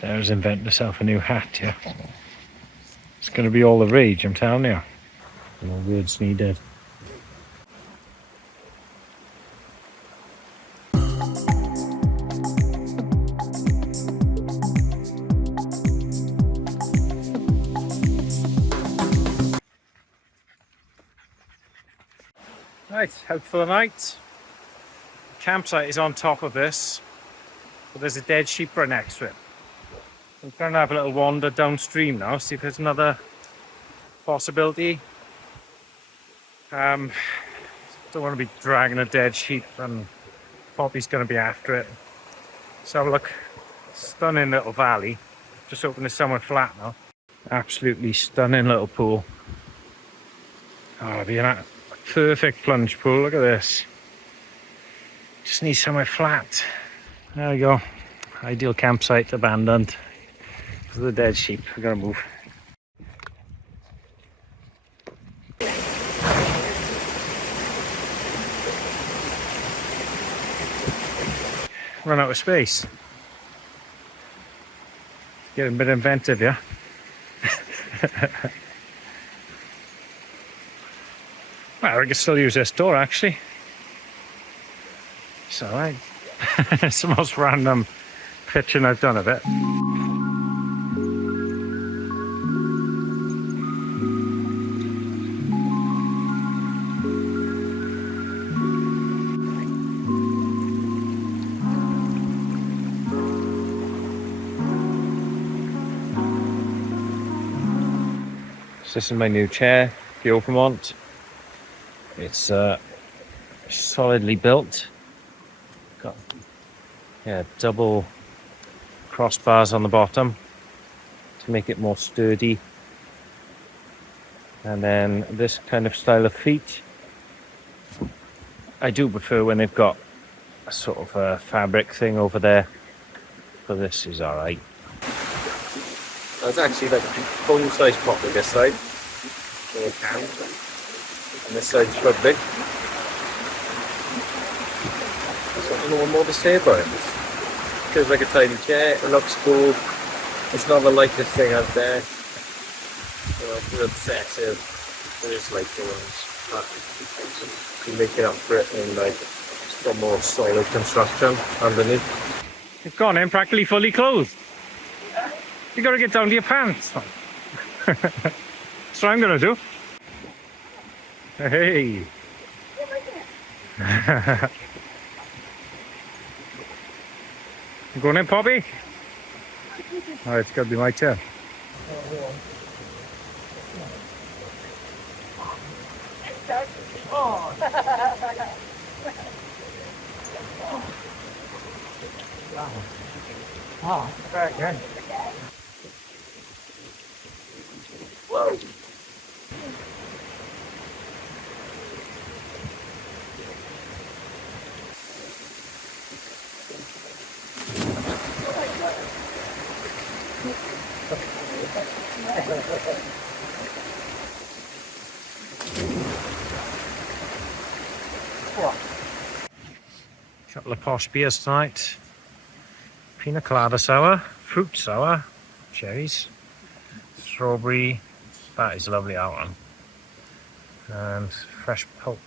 Sarah's invented herself a new hat, yeah. It's going to be all the rage, I'm telling you. No words needed. Right, out for the night. Campsite is on top of this, but there's a dead sheep right next to it. I'm going to have a little wander downstream now, see if there's another possibility. Don't want to be dragging a dead sheep, and Poppy's going to be after it. So have a look. Stunning little valley. Just hoping there's somewhere flat now. Absolutely stunning little pool. Oh, it'll be a perfect plunge pool. Look at this. Just need somewhere flat. There we go. Ideal campsite, abandoned. Because of the dead sheep. We're going to move. Run out of space. Getting a bit inventive, yeah? Well, I can still use this door, actually. It's alright. It's the most random pitching I've done of it. This is my new chair, the Overmont. It's solidly built. Got double crossbars on the bottom to make it more sturdy. And then this kind of style of feet. I do prefer when they've got a sort of a fabric thing over there, but this is alright. That's actually like a phone size pop on this side, or a can, and this side's quite big. So I don't know what more to say about it. It feels like a tiny chair, it looks cool, it's not the lightest thing out there. You know, it's obsessive, there's lighter ones, but you make it up for it in like some more solid construction underneath. You've gone in practically fully clothed. You gotta get down to your pants. That's what I'm gonna do. Hey. You going in, Poppy? Oh, it's gotta be my turn. Oh, very good. Whoa. Couple of posh beers tonight. Pina colada sour, fruit sour, cherries, strawberry. That is lovely, that one. And fresh pulp.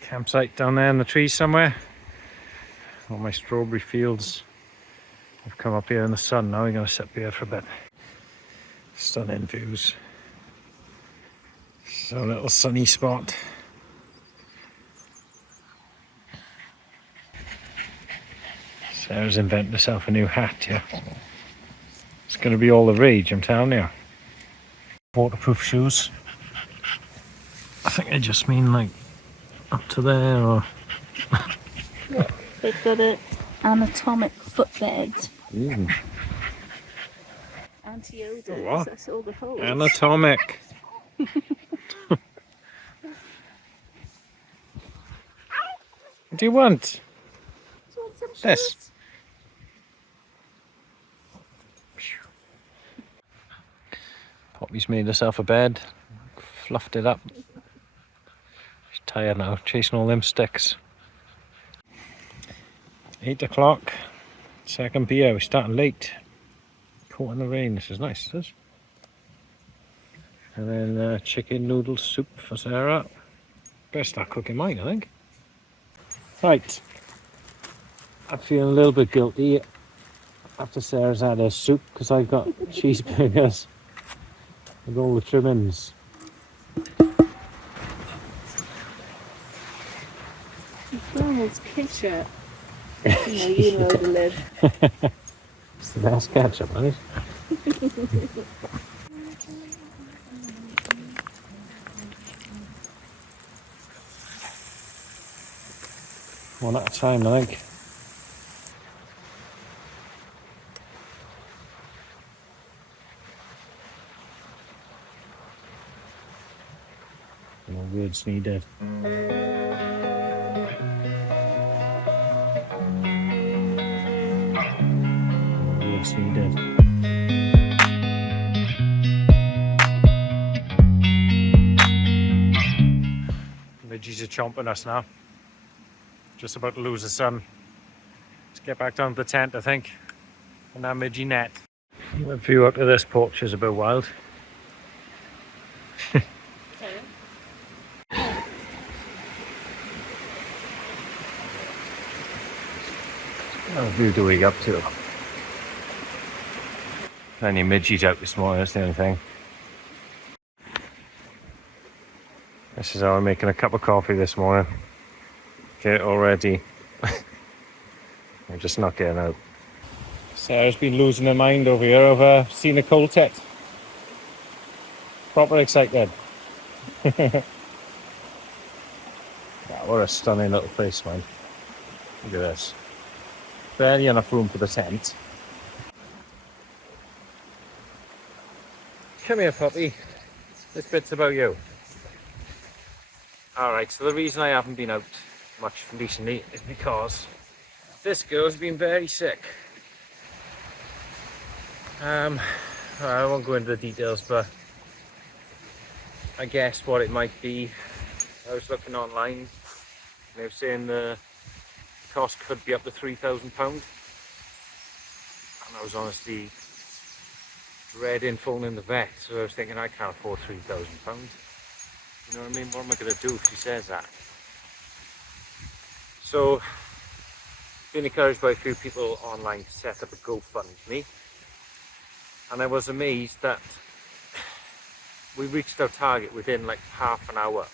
Campsite down there in the trees somewhere. All my strawberry fields. I've come up here in the sun now. We're going to sit here for a bit. Stunning views. So a little sunny spot. Sarah's invented herself a new hat, yeah. It's going to be all the rage, I'm telling you. Waterproof shoes. I think I just mean like up to there, or... Look, they've got an anatomic footbed. Anti-odor, What? that's all the holes. Anatomic. What do you want? This. Poppy's made herself a bed, fluffed it up. She's tired now, chasing all them sticks. 8 o'clock, second beer. We're starting late. Caught in the rain. This is nice, this is. And then chicken noodle soup for Sarah. Better start cooking mine, I think. Right. I'm feeling a little bit guilty after Sarah's had her soup because I've got cheeseburgers with all the trimmings. McDonald's ketchup. You know how to live. It's the best ketchup, isn't it? One at a time, I think. No words needed. No words needed. Midges are chomping us now. Just about to lose the sun. Let's get back down to the tent, I think. And that midgie net. The view out of this porch is a bit wild. What view do we get up to? Plenty of midges out this morning, that's the only thing. This is how I'm making a cup of coffee this morning. Get it all ready. I'm just not getting out. Sarah's been losing her mind over here over seeing a coal tit. Proper excited. Wow, what a stunning little place, man. Look at this. Barely enough room for the tent. Come here, puppy. This bit's about you. Alright, so the reason I haven't been out much recently is because this girl's been very sick. I won't go into the details, but I guess what it might be. I was looking online, they were saying the cost could be up to £3,000, and I was honestly dreading phoning the vet, so I was thinking I can't afford £3,000. You know what I mean? What am I going to do if she says that? So, been encouraged by a few people online to set up a GoFundMe, and I was amazed that we reached our target within like half an hour.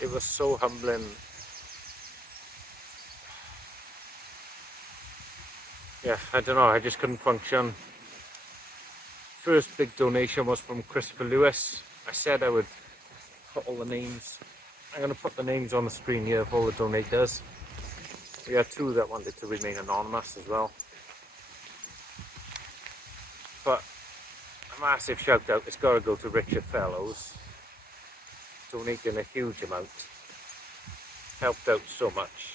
It was so humbling. Yeah, I don't know, I just couldn't function. First big donation was from Christopher Lewis. I said I would put all the names. I'm going to put the names on the screen here of all the donators. We had two that wanted to remain anonymous as well. But a massive shout out, it's got to go to Richard Fellows, donating a huge amount. Helped out so much.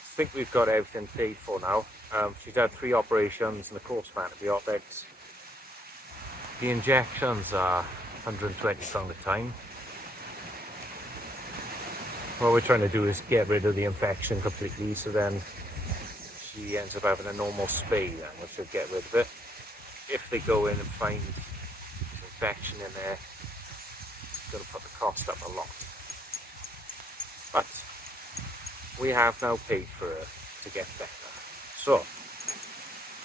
I think we've got everything paid for now. She's had 3 operations and the course for antibiotics. The injections are £120 a time. What we're trying to do is get rid of the infection completely, so then she ends up having a normal spay, then we should get rid of it. If they go in and find infection in there, it's going to put the cost up a lot. But we have now paid for her to get better. So,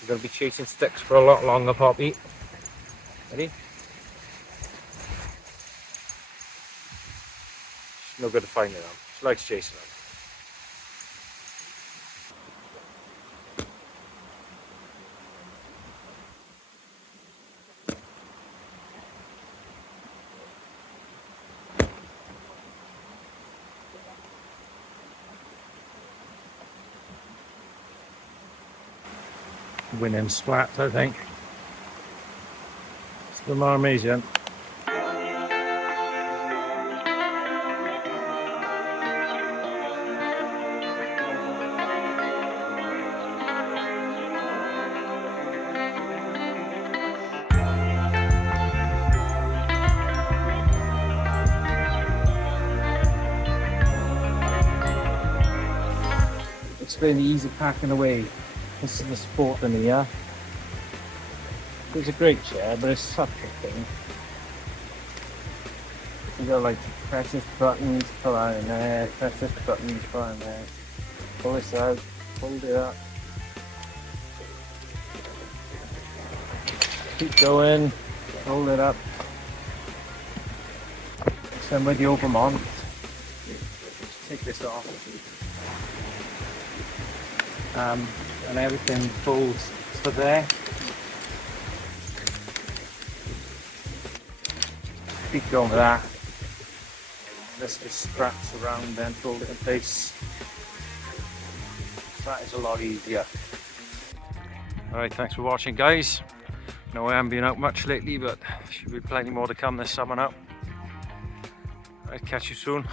we're going to be chasing sticks for a lot longer, Poppy. Ready? She's no good at finding them. She likes chasing them. Winning splat, I think. Still more amazing. explain the ease of packing away. This is the sport in here. It's a great chair, but it's such a thing. You got like press this buttons, pull out in there, press this buttons, pull out in there. Pull this out, hold it up. Keep going, hold it up. Same with the open on. Just take this off. And everything folds to there. Keep going with that. This just straps around then, fold it in place. That is a lot easier. Alright, thanks for watching, guys. No, I haven't been out much lately, but should be plenty more to come this summer now. I'll catch you soon.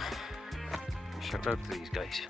Shout out to these guys.